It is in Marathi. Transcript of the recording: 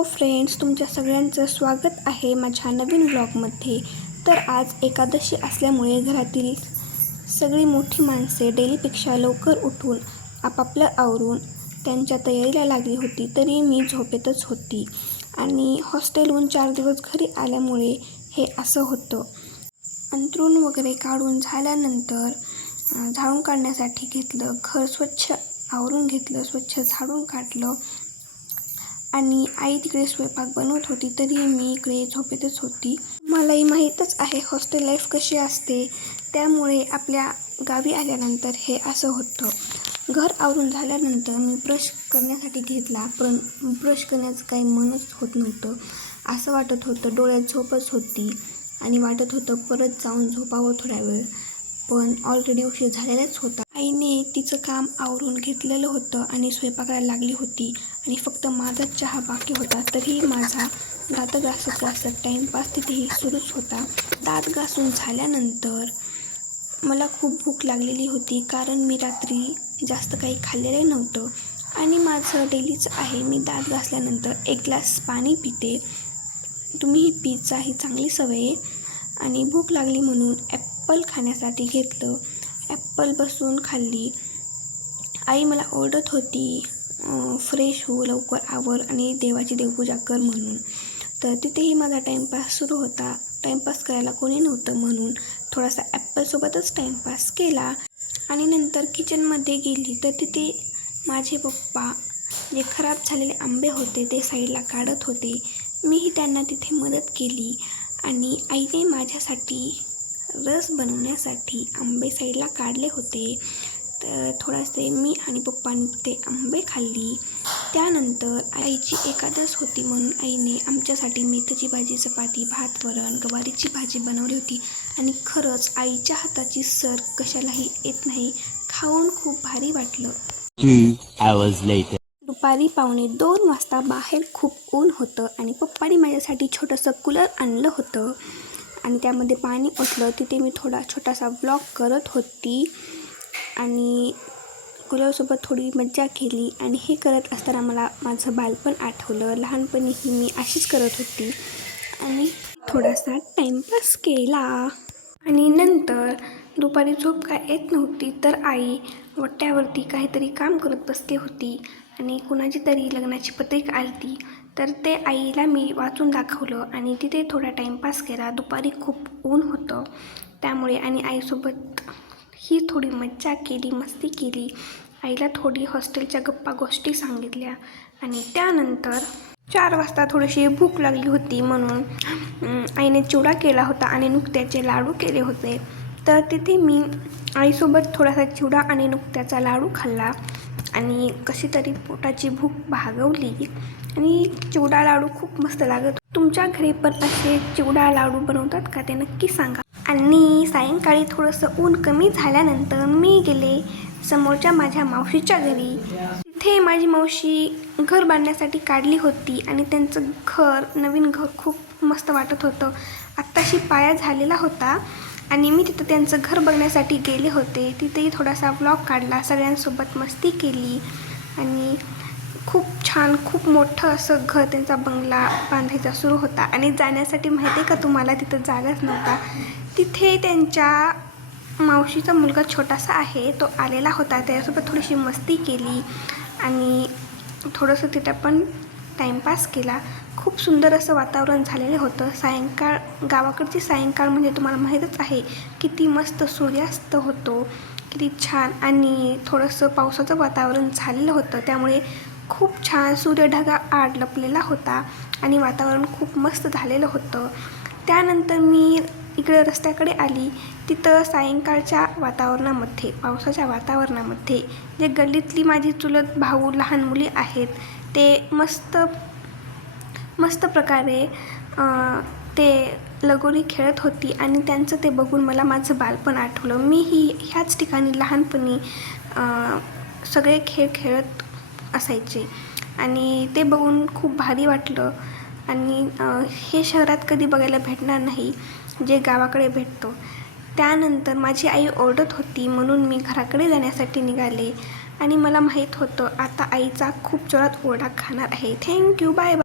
हॅलो फ्रेंड्स, तुमच्या सगळ्यांचं स्वागत आहे माझ्या नवीन ब्लॉगमध्ये. तर आज एकादशी असल्यामुळे घरातील सगळी मोठी माणसे डेलीपेक्षा लवकर उठून आपापलं आवरून त्यांच्या तयारीला लागली होती. तरी मी झोपेतच होती आणि हॉस्टेलहून 4 दिवस घरी आल्यामुळे हे असं होतं. अंथरूण वगैरे काढून झाल्यानंतर झाडून काढण्यासाठी घेतलं. घर स्वच्छ आवरून घेतलं, स्वच्छ झाडून काढलं आणि आई तिकडे स्वयंपाक बनवत होती. तरी मी इकडे झोपेतच होती. मलाही माहीतच आहे हॉस्टेल लाईफ कशी असते, त्यामुळे आपल्या गावी आल्यानंतर हे असं होतं. घर आवरून झाल्यानंतर मी ब्रश करण्यासाठी घेतला, पण ब्रश करण्याचं काही मनच होत नव्हतं. असं वाटत होतं डोळ्यात झोपच होती आणि वाटत होतं परत जाऊन झोपावं थोडा वेळ, पण ऑलरेडी उशीर झालेलाच होता. आईने तिचं काम आवरून घेतलेलं होतं आणि स्वयंपाकाला लागली होती आणि फक्त माझाच चहा बाकी होता. तरीही माझा दात घासत घासत टाईमपास तिथेही सुरूच होता. दात घासून झाल्यानंतर मला खूप भूक लागलेली होती, कारण मी रात्री जास्त काही खाल्लेलं नव्हतं आणि माझं डेलीचं आहे, मी दात घासल्यानंतर 1 ग्लास पाणी पिते. तुम्हीही पीत जा, ही चांगली सवय आहे. आणि भूक लागली म्हणून ॲप्पल खाण्यासाठी घेतलं. ॲप्पल बसून खाल्ली. आई मला ओरडत होती फ्रेश हो, लवकर आवर आणि देवाची देवपूजा कर म्हणून. तर तिथेही माझा टाईमपास सुरू होता. टाईमपास करायला कोणी नव्हतं म्हणून थोडासा ॲप्पलसोबतच टाईमपास केला आणि नंतर किचनमध्ये गेली. तर तिथे माझे पप्पा जे खराब झालेले आंबे होते ते साईडला काढत होते. मीही त्यांना तिथे मदत केली आणि आईने माझ्यासाठी रस बनवण्यासाठी आंबे साईडला काढले होते. तर थोडेसे मी आणि पप्पांनी ते आंबे खाल्ली. त्यानंतर आईची एकादश होती म्हणून आईने आमच्यासाठी मेथीची भाजी, चपाती, भात, वरण, गवारीची भाजी बनवली होती आणि खरंच आईच्या हाताची सर कशालाही येत नाही. खाऊन खूप भारी वाटलं. 2 hours later. दुपारी 1:45 वाजता बाहेर खूप ऊन होतं आणि पप्पांनी माझ्यासाठी छोटंसं कूलर आणलं होतं आणि त्यामध्ये पाणी ओतलं. तिथे मी छोटासा ब्लॉग करत होती आणि कूलरसोबत थोडी मज्जा केली आणि हे करत असताना मला माझं बालपण आठवलं. लहानपणीही मी अशीच करत होती आणि थोडासा टाईमपास केला. आणि नंतर दुपारी झोप काय येत नव्हती, तर आई वट्यावरती काहीतरी काम करत बसली होती आणि कुणाची तरी लग्नाची पत्रिका आली होती. तर ते आईला मी वाचून दाखवलं आणि तिथे थोडा टाईमपास केला. दुपारी खूप ऊन होतं त्यामुळे आणि आईसोबत ही थोडी मज्जा केली, मस्ती केली. आईला थोडी हॉस्टेलच्या गप्पा गोष्टी सांगितल्या आणि त्यानंतर 4 वाजता थोडीशी भूक लागली होती म्हणून आईने चिवडा केला होता आणि नुकत्याचे लाडू केले होते. तर तिथे मी आईसोबत थोडासा चिवडा आणि नुकत्याचा लाडू खाल्ला आणि कशी तरी पोटाची भूक भागवली आणि चिवडा लाडू खूप मस्त लागत. तुमच्या घरी पण असे चिवडा लाडू बनवतात का, ते नक्की सांगा. आणि सायंकाळी थोडंसं ऊन कमी झाल्यानंतर मी गेले समोरच्या माझ्या मावशीच्या घरी. तिथे माझी मावशी घर बांधण्यासाठी काढली होती आणि त्यांचं नवीन घर खूप मस्त वाटत होतं. आत्ताशी पाया झालेला होता आणि मी तिथं त्यांचं घर बघण्यासाठी गेले होते. तिथेही थोडासा ब्लॉग काढला, सगळ्यांसोबत मस्ती केली आणि खूप छान, खूप मोठं असं घर, त्यांचा बंगला बांधायचा सुरू होता आणि जाण्यासाठी माहिती आहे का तुम्हाला, तिथं जागाच नव्हता. तिथे त्यांच्या मावशीचा मुलगा छोटासा आहे, तो आलेला होता. त्याच्यासोबत थोडीशी मस्ती केली आणि थोडंसं तिथं पण टाईमपास केला. खूप सुंदर असं वातावरण झालेलं होतं. सायंकाळ, गावाकडची सायंकाळ म्हणजे तुम्हाला माहीतच आहे किती मस्त सूर्यास्त होतो, किती छान. आणि थोडंसं पावसाचं वातावरण झालेलं होतं, त्यामुळे खूप छान सूर्यढगा आड लपलेला होता आणि वातावरण खूप मस्त झालेलं होतं. त्यानंतर मी इकडे रस्त्याकडे आली. तिथं सायंकाळच्या वातावरणामध्ये, पावसाच्या वातावरणामध्ये जे गल्लीतली माझी चुलत भाऊ, लहान मुली आहेत, ते मस्त प्रकारे ते लगोरी खेळत होती आणि त्यांचं ते बघून मला माझं बालपण आठवलं. मीही ह्याच ठिकाणी लहानपणी सगळे खेळ खेळत असायचे आणि ते बघून खूप भारी वाटलं. आणि हे शहरात कधी बघायला भेटणार नाही जे गावाकडे भेटतो. त्यानंतर माझी आई ओरडत होती म्हणून मी घराकडे जाण्यासाठी निघाले आणि मला माहीत होतं आता आईचा खूप जोरात ओरडा खाणार आहे. Thank you, bye bye.